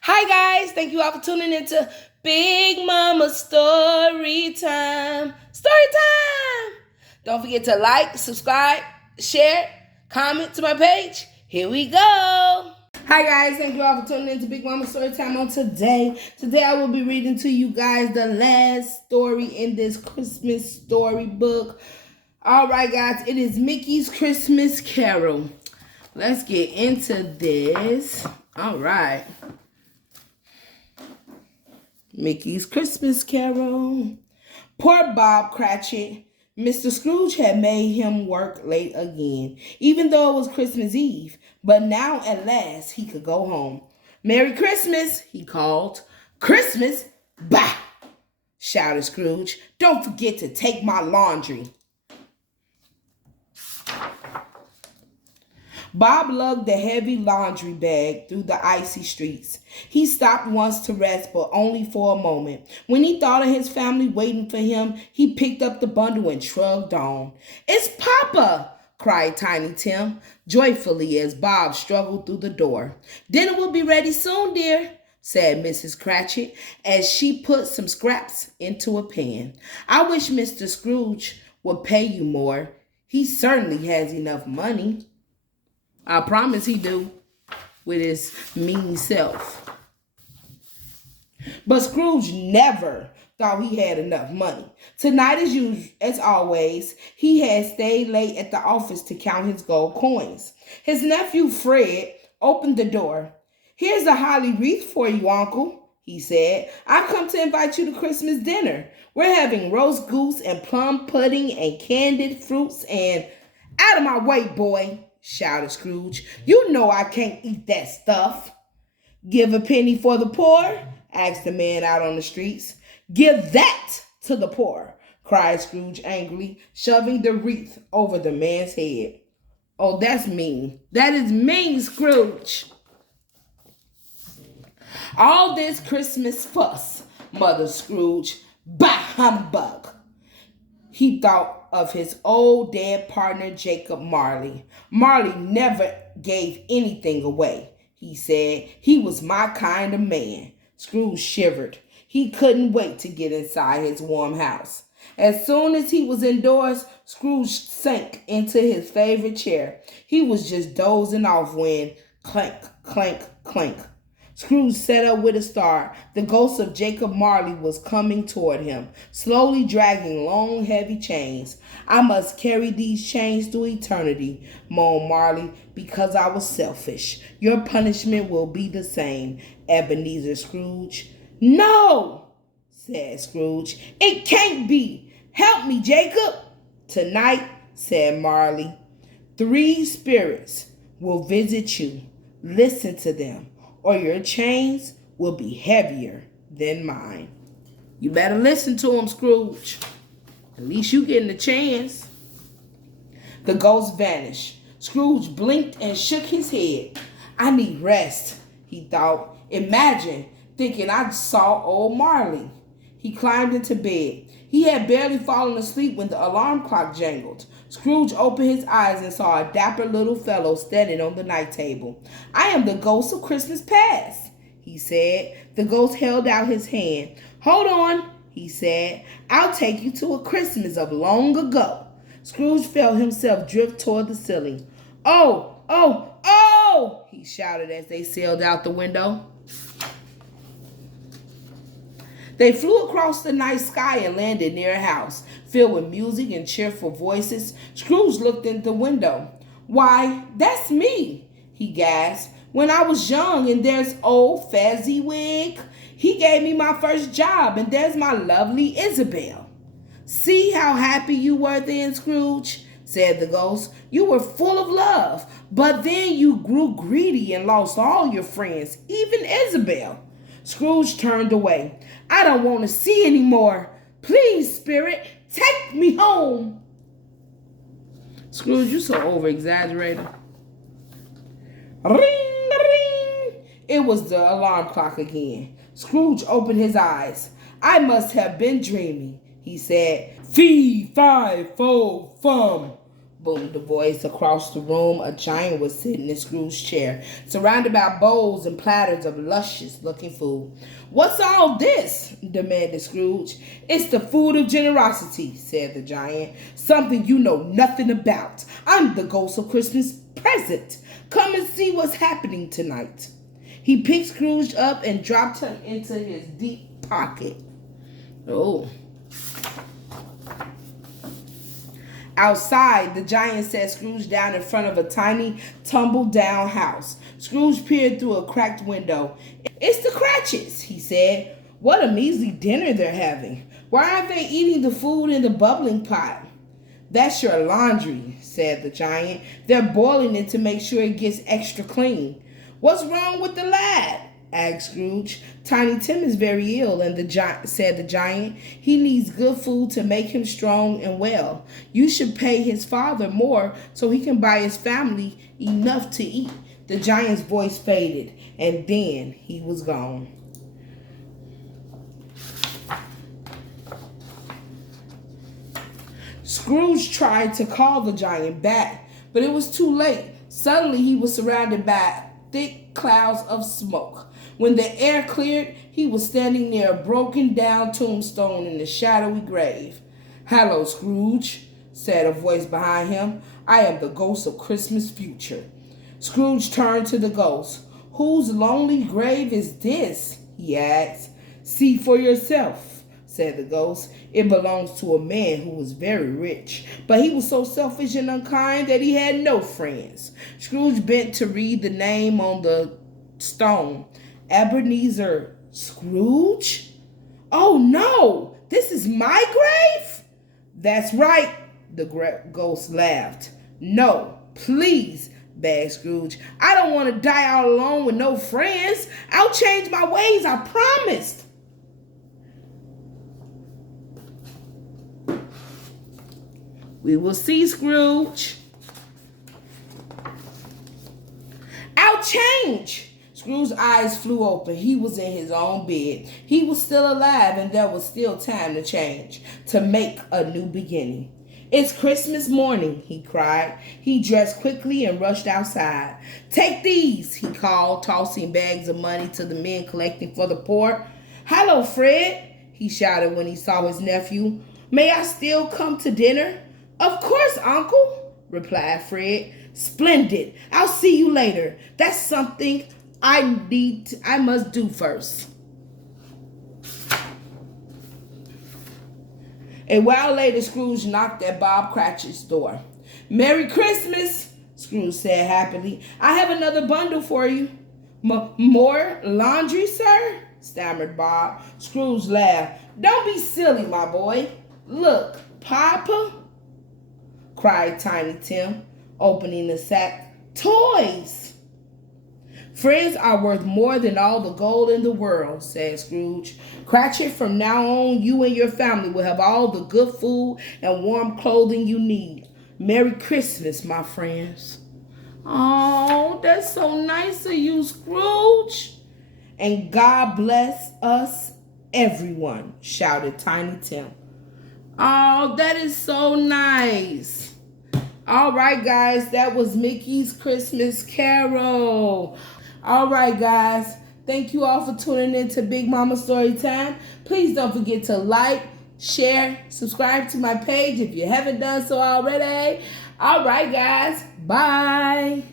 Hi guys, thank you all for tuning into Big Mama Story Time. Story time! Don't forget to like, subscribe, share, comment to my page. Here we go. Hi guys, thank you all for tuning into Big Mama Story Time on today. Today I will be reading to you guys the last story in this Christmas storybook. All right guys, it is Mickey's Christmas Carol. Let's get into this. All right. Mickey's Christmas Carol. Poor Bob Cratchit. Mr. Scrooge had made him work late again, even though it was Christmas Eve. But now, at last, he could go home. "Merry Christmas," he called. "Christmas? Bah!" shouted Scrooge. "Don't forget to take my laundry." Bob lugged the heavy laundry bag through the icy streets. He stopped once to rest, but only for a moment. When he thought of his family waiting for him, he picked up the bundle and trudged on. "It's Papa!" cried Tiny Tim, joyfully as Bob struggled through the door. "Dinner will be ready soon, dear," said Mrs. Cratchit as she put some scraps into a pan. "I wish Mr. Scrooge would pay you more. He certainly has enough money." "I promise he do," with his mean self. But Scrooge never thought he had enough money. Tonight, as always, he had stayed late at the office to count his gold coins. His nephew Fred opened the door. "Here's a holly wreath for you, Uncle," he said. "I've come to invite you to Christmas dinner. We're having roast goose and plum pudding and candied fruits and—" "Out of my way, boy!" shouted Scrooge. "You know I can't eat that stuff." "Give a penny for the poor?" asked the man out on the streets. "Give that to the poor!" cried Scrooge angrily, shoving the wreath over the man's head. "Oh, that's mean. That is mean, Scrooge." "All this Christmas fuss," muttered Scrooge. "Bah humbug!" He thought of his old dead partner, Jacob Marley. "Marley never gave anything away," he said. "He was my kind of man." Scrooge shivered. He couldn't wait to get inside his warm house. As soon as he was indoors, Scrooge sank into his favorite chair. He was just dozing off when clank, clank, clank. Scrooge sat up with a start. The ghost of Jacob Marley was coming toward him, slowly dragging long, heavy chains. "I must carry these chains through eternity," moaned Marley, "because I was selfish. Your punishment will be the same, Ebenezer Scrooge." "No," said Scrooge. "It can't be. Help me, Jacob." "Tonight," said Marley, "3 spirits will visit you. Listen to them, or your chains will be heavier than mine." "You better listen to him, Scrooge. At least you getting a chance." The ghost vanished. Scrooge blinked and shook his head. "I need rest," he thought. "Imagine thinking I saw old Marley." He climbed into bed. He had barely fallen asleep when the alarm clock jangled. Scrooge opened his eyes and saw a dapper little fellow standing on the night table. "I am the ghost of Christmas past," he said. The ghost held out his hand. "Hold on," he said. "I'll take you to a Christmas of long ago." Scrooge felt himself drift toward the ceiling. "Oh, oh, oh!" he shouted as they sailed out the window. They flew across the night sky and landed near a house, filled with music and cheerful voices. Scrooge looked in the window. "Why, that's me," he gasped. "When I was young, and there's old Fezziwig. He gave me my first job, and there's my lovely Isabel." "See how happy you were then, Scrooge," said the ghost. "You were full of love, but then you grew greedy and lost all your friends, even Isabel." Scrooge turned away. "I don't want to see any more. Please, spirit, take me home." "Scrooge, you so over-exaggerated." Ring, ring. It was the alarm clock again. Scrooge opened his eyes. "I must have been dreaming," he said. "Fee, fi, fo, fum." boomed the voice. Across the room, a giant was sitting in Scrooge's chair, surrounded by bowls and platters of luscious-looking food. "What's all this?" demanded Scrooge. "It's the food of generosity," said the giant. "Something you know nothing about. I'm the ghost of Christmas present. Come and see what's happening tonight." He picked Scrooge up and dropped him into his deep pocket. Oh. Outside, the giant set Scrooge down in front of a tiny, tumble-down house. Scrooge peered through a cracked window. "It's the Cratchits," he said. "What a measly dinner they're having. Why aren't they eating the food in the bubbling pot?" "That's your laundry," said the giant. "They're boiling it to make sure it gets extra clean." "What's wrong with the lad?" asked Scrooge. "Tiny Tim is very ill," said the giant. "He needs good food to make him strong and well. You should pay his father more so he can buy his family enough to eat." The giant's voice faded, and then he was gone. Scrooge tried to call the giant back, but it was too late. Suddenly, he was surrounded by thick clouds of smoke. When the air cleared, he was standing near a broken-down tombstone in a shadowy grave. "Hello, Scrooge," said a voice behind him. "I am the ghost of Christmas future." Scrooge turned to the ghost. "Whose lonely grave is this?" he asked. "See for yourself," said the ghost. "It belongs to a man who was very rich, but he was so selfish and unkind that he had no friends." Scrooge bent to read the name on the stone. "Ebenezer Scrooge? Oh no, this is my grave?" "That's right," the ghost laughed. "No, please," begged Scrooge. "I don't want to die all alone with no friends. I'll change my ways, I promised." "We will see, Scrooge." "I'll change." Scrooge's eyes flew open. He was in his own bed. He was still alive, and there was still time to change, to make a new beginning. "It's Christmas morning," he cried. He dressed quickly and rushed outside. "Take these," he called, tossing bags of money to the men collecting for the poor. "Hello, Fred," he shouted when he saw his nephew. "May I still come to dinner?" "Of course, Uncle," replied Fred. "Splendid. I'll see you later. That's something I must do first." A while later, Scrooge knocked at Bob Cratchit's door. "Merry Christmas," Scrooge said happily. "I have another bundle for you." More laundry, sir?" stammered Bob. Scrooge laughed. "Don't be silly, my boy. Look, Papa," cried Tiny Tim, opening the sack. "Toys!" "Friends are worth more than all the gold in the world," said Scrooge. "Cratchit, from now on, you and your family will have all the good food and warm clothing you need. Merry Christmas, my friends." "Oh, that's so nice of you, Scrooge." "And God bless us, everyone," shouted Tiny Tim. "Oh, that is so nice." All right, guys, that was Mickey's Christmas Carol. All right, guys, thank you all for tuning in to Big Mama Story Time. Please don't forget to like, share, subscribe to my page if you haven't done so already. All right, guys, bye.